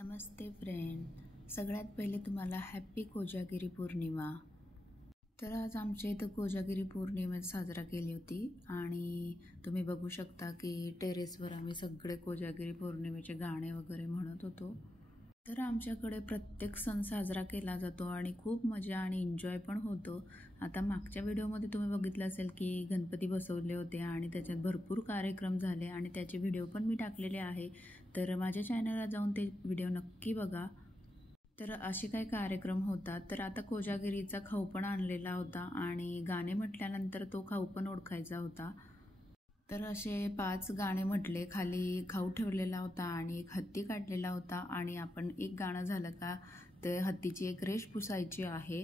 नमस्ते friend, सगळ्यात पहिले तुम्हाला हॅपी कोजागिरी पौर्णिमा। तर आज आमच्या इथं कोजागिरी पौर्णिमा साजरा केली होती आणि तुम्ही बघू शकता की टेरेसवर आम्ही सगळे कोजागिरी पौर्णिमेचे गाणे वगैरे म्हणत होतो। तर आमच्याकडे प्रत्येक सण साजरा केला जातो आणि खूप मजा आणि एन्जॉय पण होतो। आता मागच्या व्हिडिओमध्ये तुम्ही बघितलं असेल की गणपती बसवले होते आणि त्याच्यात भरपूर कार्यक्रम झाले आणि त्याचे व्हिडिओ पण मी टाकलेले आहे, तर माझ्या चॅनलला जाऊन ते व्हिडिओ नक्की बघा। तर असे काही कार्यक्रम होतात। तर आता कोजागिरीचा खाऊ पण आणलेला होता आणि गाणे म्हटल्यानंतर तो खाऊ पण ओळखायचा होता। तर असे 5 गाणे म्हटले, खाली खाऊ ठेवलेला होता आणि एक हत्ती काढलेला होता आणि आपण एक गाणं झालं का ते हत्तीची एक रेष पुसायची आहे।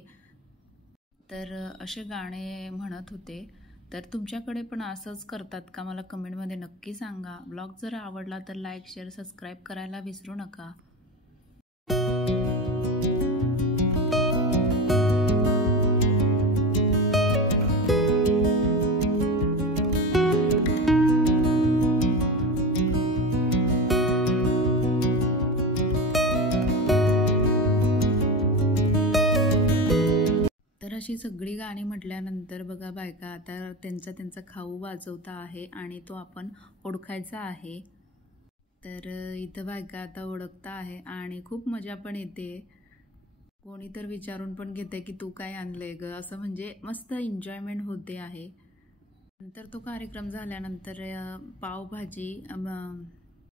तर असे गाणे म्हणत होते। तर तुमच्याकडे पण असंच करतात का मला कमेंटमध्ये नक्की सांगा। ब्लॉग जर आवडला तर लाईक शेअर सबस्क्राईब करायला विसरू नका। तर अशी सगळी गाणी म्हटल्यानंतर बघा बायका आता त्यांचा खाऊ वाजवता आहे आणि तो आपण ओळखायचा आहे। तर इथं बायका आता ओळखता आहे आणि खूप मजा पण येते। कोणी तर विचारून पण घेते की तू काय आणलंय ग, असं म्हणजे मस्त एन्जॉयमेंट होते आहे। नंतर तो कार्यक्रम झाल्यानंतर पावभाजी,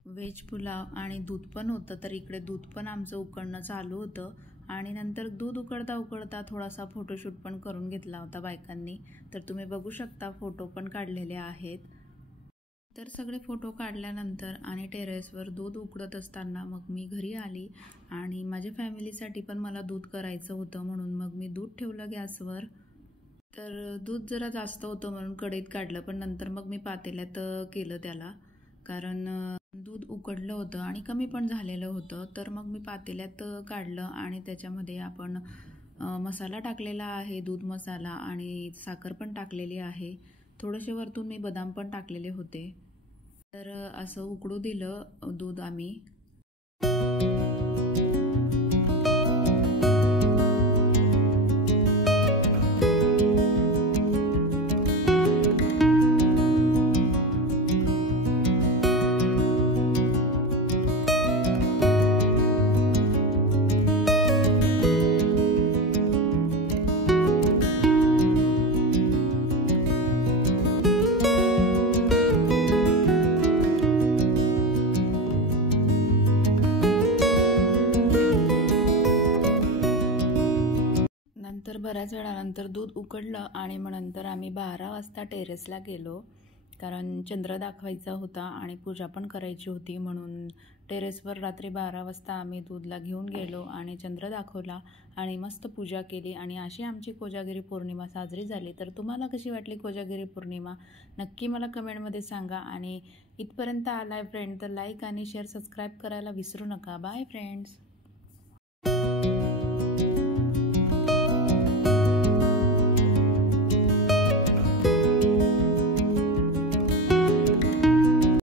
व्हेज पुलाव आणि दूध पण होतं। तर इकडे दूध पण आमचं उकळणं चालू होतं आणि नंतर दूध उकळता उकळता थोडासा फोटोशूट पण करून घेतला होता बायकांनी। तर तुम्ही बघू शकता फोटो पण काढलेले आहेत। तर सगळे फोटो काढल्यानंतर आणि टेरेसवर दूध उकळत असताना मग मी घरी आली आणि माझ्या फॅमिलीसाठी पण मला दूध करायचं होतं, म्हणून मग मी दूध ठेवलं गॅसवर। तर दूध जरा जास्त होतं म्हणून कढईत काढलं, पण नंतर मग मी पातेल्यात केलं त्याला, कारण दूध उकळलं होतं आणि कमी पण झालेलं होतं। तर मग मी पातेल्यात काढलं आणि त्याच्यामध्ये आपण मसाला टाकलेला आहे, दूध मसाला, आणि साखर पण टाकलेली आहे। थोडेसे वरतून मी बदाम पण टाकलेले होते। तर असं उकळू दिलं दूध आम्ही। नंतर बऱ्याच वेळानंतर दूध उकळलं आणि मग नंतर आम्ही 12 वाजता टेरेसला गेलो, कारण चंद्र दाखवायचा होता आणि पूजा पण करायची होती, म्हणून टेरेसवर रात्री 12 वाजता आम्ही दूधला घेऊन गेलो आणि चंद्र दाखवला आणि मस्त पूजा केली। आणि अशी आमची कोजागिरी पौर्णिमा साजरी झाली। तर तुम्हाला कशी वाटली कोजागिरी पौर्णिमा नक्की मला कमेंटमध्ये सांगा। आणि इथपर्यंत आलाय फ्रेंड तर लाईक आणि शेअर सबस्क्राईब करायला विसरू नका। Bye friends.